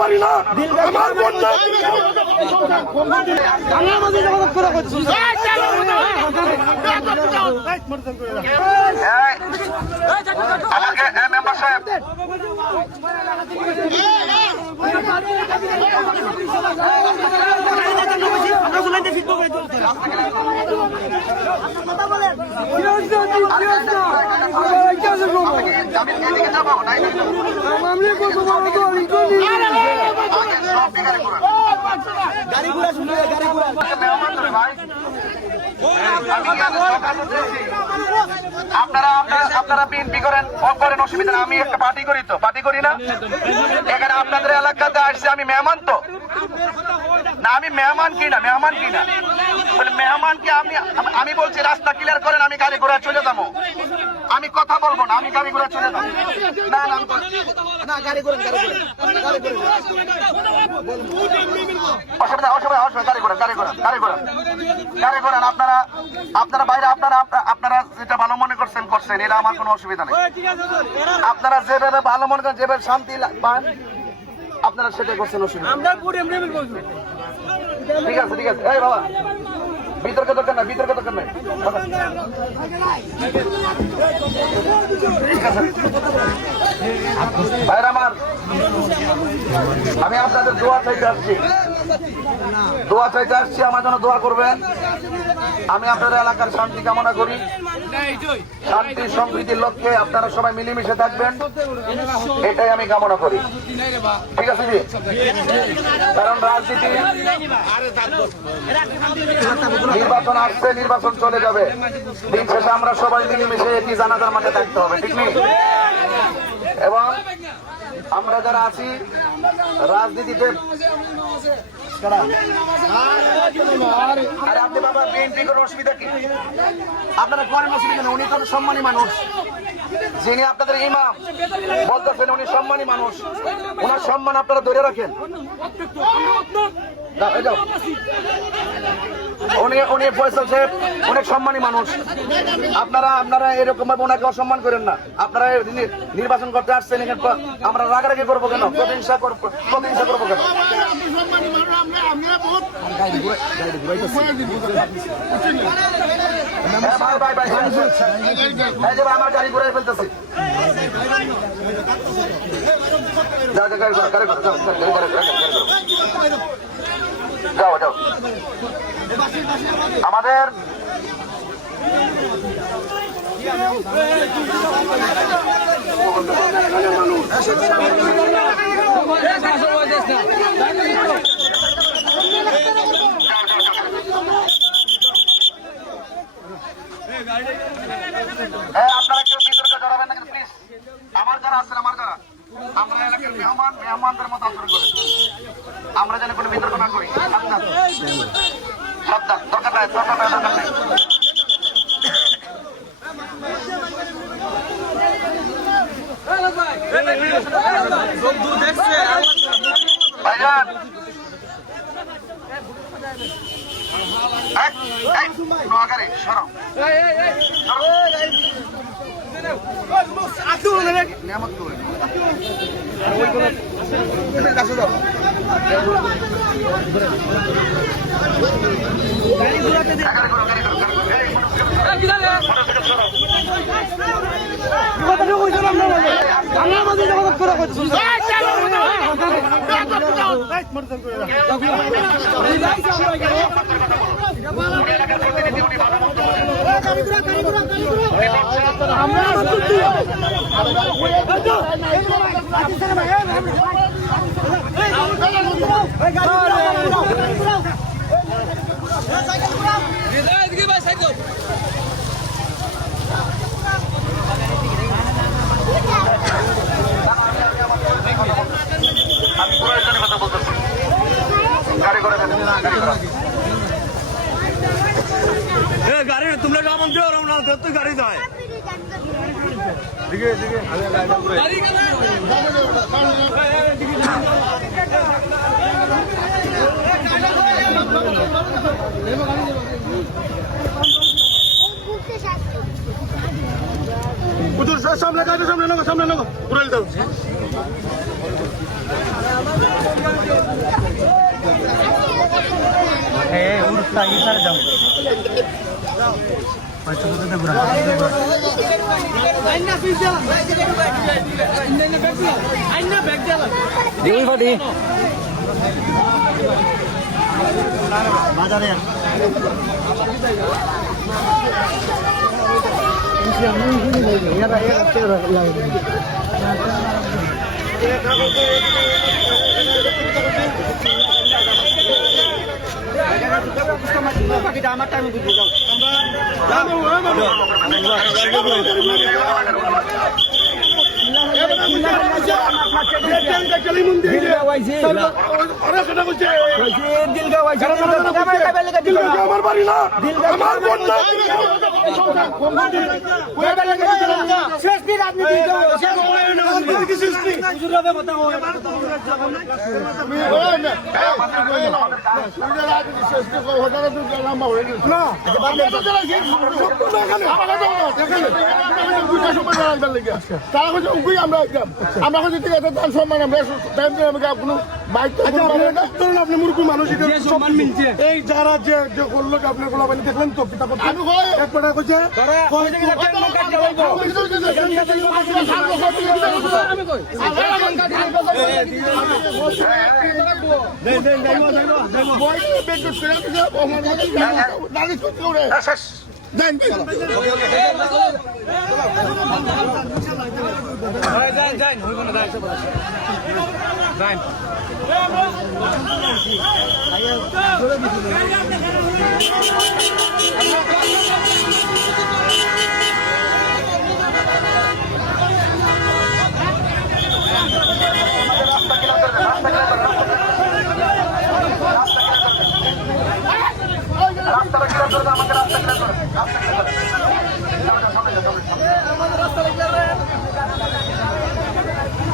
বাড়ি না, আমার বোন না। আপনারা বিএনপি করেন অসুবিধা না, আমি একটা পার্টি করি, তো পার্টি করি না। এখানে আপনাদের এলাকাতে আসছে, আমি মেহমান তো না, আমি মেহমান কি না, মেহমান কি না মেহমানকে আমি বলছি রাস্তা ক্লিয়ার করেন, আমি গাড়ি ঘোড়া চলে যাবো, আমি কথা বলবো না, আমি গাড়ি ঘোড়া চলে যাবো। না না না, গাড়ি করেন, অসুবিধা অসুবিধা অসুবিধা, গাড়ি করেন, গাড়ি করেন, গাড়ি করেন, গাড়ি করেন। আপনারা বাইরে আপনারা যেটা ভালো মনে করছেন, এটা আমার কোনো অসুবিধা নেই। আপনারা যেভাবে ভালো মনে করেন, যেভাবে শান্তি পান, আপনারা সেটাই করছেন, অসুবিধা। ঠিক আছে, ঠিক আছে। এই বাবা, বিতর্ক দরকার নাই, বিতর্ক দরকার নাই। ভাইরা আমার, আমি আপনাদের দোয়া চাইতে আসছি, আমার জন্য দোয়া করবেন। আমি আপনাদের এলাকার শান্তি কামনা করি, শান্তি সম্প্রীতির লক্ষ্যে আপনারা সবাই মিলেমিশে থাকবেন, এটাই আমি কামনা করি। ঠিক আছে জি? কারণ রাজনীতি, নির্বাচন আসছে, নির্বাচন চলে যাবে, দিন শেষে আমরা সবাই মিলেমিশে একই জানাজার মাঠে থাকতে হবে, ঠিক নেই? এবং আমরা যারা আছি রাজনীতিতে, আরে আপনি বাবা বিএনপি করার অসুবিধা কি? আপনারা করেন, অসুবিধা নেই, উনি তো সম্মানী মানুষ, যিনি আপনাদের ইমাম বলতেছেন উনি সম্মানী মানুষ, ওনার সম্মান আপনারা ধরে রাখেন। উনি ফয়সাল সাহেব অনেক সম্মানী মানুষ, আপনারা এরকম ভাবে ওনাকে অসম্মান করেন না। আপনারা নির্বাচন করতে আসছেন, আমরা রাগারাগি করবো কেন, প্রতিহিংসা করবো কেন? আমার গাড়ি ঘুরাই ফেলতেছি, যাও যাও। আমাদের আপনারা কেউ বিতর্কে জড়াবেন না, প্লিজ। আমার যারা আছেন, আমরা এলাকার মেহমানদের মতো আচরণ করি, আমরা যেন কোনো বিতর্ক না করি। সাবধান, দরকার নাই, দরকার নাই। ভাইজান, নোয়াগাড়ি সরো, নিয়ামত করে কাছে যাও। गाड़ी तुमने काम हम क्यों रहा हूँ तो गाड़ी जाए दिखे दिखे उधर सामने का सामने लोग पूरा আপনি মূর্খ মানুষ এই যারা যে করলো আপনার গোলাপানি দেখলেন তো পিতা একবার কইছে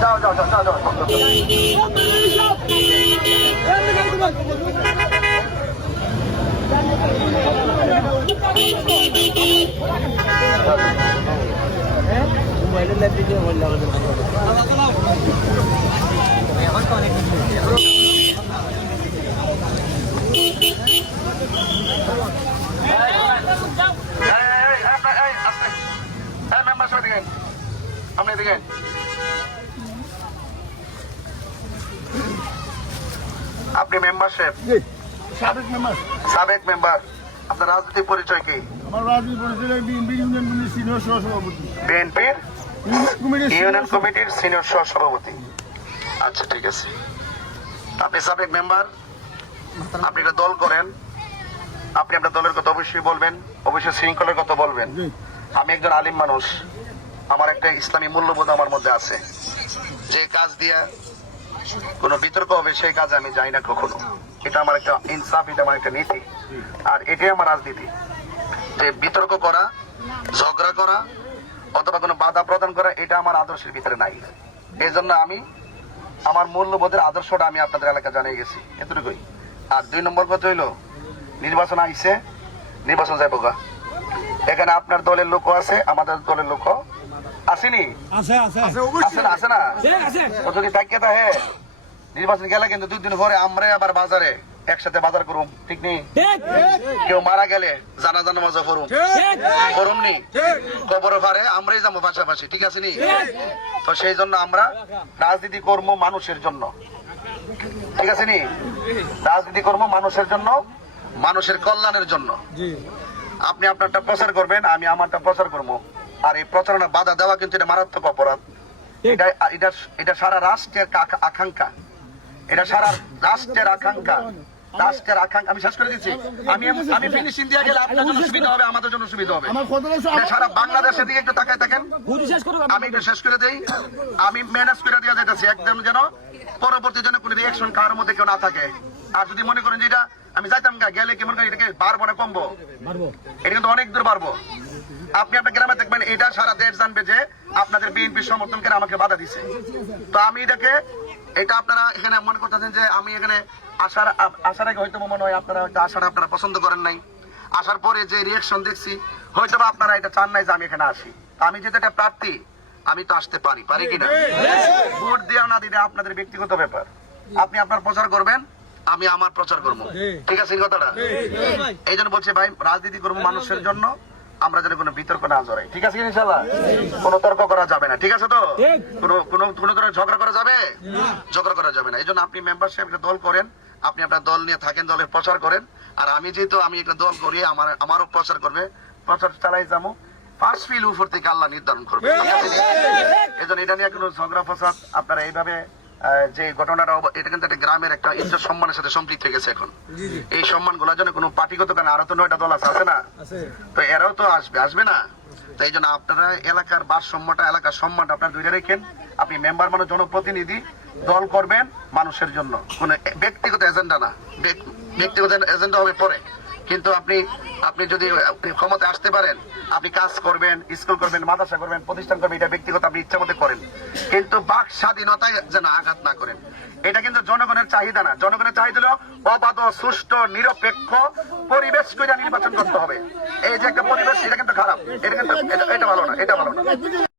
যাও যাও যাও যাও আপনি দেখেন আপনি মেম্বারশিপ সাবেক মেম্বার আপনার রাজনৈতিক পরিচয় কি? আমার রাজনীতি পরিচয় বিএনপি ইউনিয়ন কমিটির সিনিয়র সহসভাপতি। বিএনপির ইউনিয়ন কমিটির সিনিয়র সহসভাপতি। আচ্ছা ঠিক আছে, আপনি সাবেক মেম্বার, আপনি একটা দল করেন, আপনি আপনার দলের কথা অবশ্যই বলবেন, অবশ্যই শৃঙ্খলার কথা বলবেন। আমি একজন আলিম মানুষ, আমার একটা ইসলামী মূল্যবোধ আমার মধ্যে আছে, যে কাজ দিয়া কোনো বিতর্ক হবে সেই কাজে আমি যাই না কখনো। এটা আমার একটা ইনসাফ, এটা আমার একটা নীতি, আর এটাই আমার রাজনীতি। যে বিতর্ক করা, ঝগড়া করা অথবা কোনো বাধা প্রদান করা, এটা আমার আদর্শের ভিতরে নাই। এই জন্য আমি আমার মূল্যবোধের আদর্শটা আমি আপনাদের এলাকা জানিয়ে গেছি, এতটুকুই। আর 2 নম্বর কথা হইলো, নির্বাচন আইছে, নির্বাচন যাইব গা। এখানে আপনার দলের লোক আছে, আমাদের দলের লোক আসেনি, আছে না? কত কি থাকিয়ে তা হে নির্বাচন গেলে কিন্তু 2 দিন পরে আমরা আবার বাজারে একসাথে বাজার করুম, ঠিক নেই? কেউ মারা গেলে জানাজা নামাজ করুম নি, কবর পারে আমরাই যাবো পাশাপাশি, ঠিক আছে নি? তো সেই জন্য আমরা রাজনীতি কর্ম মানুষের জন্য, ঠিক আছে নি? রাজনীতি কর্ম মানুষের জন্য, মানুষের কল্যাণের জন্য। আপনি আপনারটা প্রচার করবেন, আমি আমারটা প্রচার করবো। আর এই প্রচারণা বাধা দেওয়া কিন্তু এটা মারাত্মক অপরাধ। এটা সারা রাষ্ট্রের আকাঙ্ক্ষা, এটা সারা রাষ্ট্রের আকাঙ্ক্ষা, রাষ্ট্রের আকাঙ্ক্ষা। আমি শেষ করে দিচ্ছি, আমি ফিনিশিং দিয়ে গেলে আপনার জন্য সুবিধা হবে, আমাদের জন্য সুবিধা হবে। সারা বাংলাদেশের দিকে একটু তাকায় থাকেন, আমি একটু শেষ করে দেই। আমি ম্যানেজ করে দিয়ে যেতেছি একদম, যেন পরবর্তী যেন কোনো রিয়াকশন কারোর মধ্যে কেউ না থাকে। আর যদি মনে করেন যে এটা আমি যাইতাম গেলে কেমন করে, এটাকে বাড়বো না কমবো, এটা কিন্তু অনেক দূর বাড়বো। আপনি আপনার গ্রামে দেখবেন এটা সারা দেশ জানবে যে আপনাদের বিএনপি সমর্থন করে আমাকে বাধা দিছে। তো আমি এটা আপনারা এখানে মনে করতেছেন যে আমি এখানে আসার আগে হয়তো মনে হয় আপনারা হয়তো আসাটা আপনারা পছন্দ করেন নাই, আসার পরে যে রিয়াকশন দেখছি হয়তো বা আপনারা এটা চান নাই যে আমি এখানে আসি। আমি যেহেতু একটা প্রার্থী, আমি তো আসতে পারি কিনা? ভোট দেওয়া না দিলে আপনাদের ব্যক্তিগত ব্যাপার, আপনি আপনার প্রচার করবেন, আমি আমার প্রচার করবো। ঠিক আছে এই কথাটা? এই জন্য বলছি ভাই, রাজনীতি করবো মানুষের জন্য, আমরা যেন কোনো বিতর্ক না জড়াই। ঠিক আছে ইনশাল্লাহ? কোনো তর্ক করা যাবে না। ঠিক আছে তো? কোনো ধরনের ঝগড়া করা যাবে? ঝগড়া করা যাবে না। এই জন্য আপনি মেম্বারশিপ একটা দল করেন, আপনি আপনার দল নিয়ে থাকেন, দলের প্রচার করেন। আর আমি যেহেতু আমি একটা দল করি, আমারও প্রচার করবে, প্রচার চালাই যাবো। পাঁচ ফিল উপর থেকে আল্লাহ নির্ধারণ করবে। এই জন্য এটা নিয়ে কোনো ঝগড়া ফসাদ আপনারা এইভাবে যে ঘটনাটা, এটা কিন্তু একটা গ্রামের একটা ইজ্জত সম্মানের সাথে সম্পৃক্ত হয়ে গেছে এখন। এই সম্মান গুলোর জন্য কোনো পার্টিগত কারণ, আরো তো 9টা দল আছে না? তো এরাও তো আসবে না? তো এই জন্য আপনারা এলাকার ভারসাম্যটা, এলাকার সম্মানটা আপনার দুইটা রেখেন। আপনি মেম্বার মানে জনপ্রতিনিধি, দল করবেন মানুষের জন্য, কোন ব্যক্তিগত এজেন্ডা না। ব্যক্তিগত এজেন্ডা হবে পরে, কিন্তু আপনি যদি ক্ষমতায় আসতে পারেন, আপনি কাজ করবেন, স্কুল করবেন, মাদ্রাসা করবেন, প্রতিষ্ঠান করবেন, এটা ব্যক্তিগত আপনি ইচ্ছা মতো করেন, কিন্তু বাক স্বাধীনতায় যেন আঘাত না করেন। এটা কিন্তু জনগণের চাহিদা না। জনগণের চাহিদা হলো অবাধ, সুষ্ঠু, নিরপেক্ষ পরিবেশ করে নির্বাচন করতে হবে। এই যে একটা পরিবেশ, এটা কিন্তু খারাপ, এটা ভালো না, এটা ভালো না।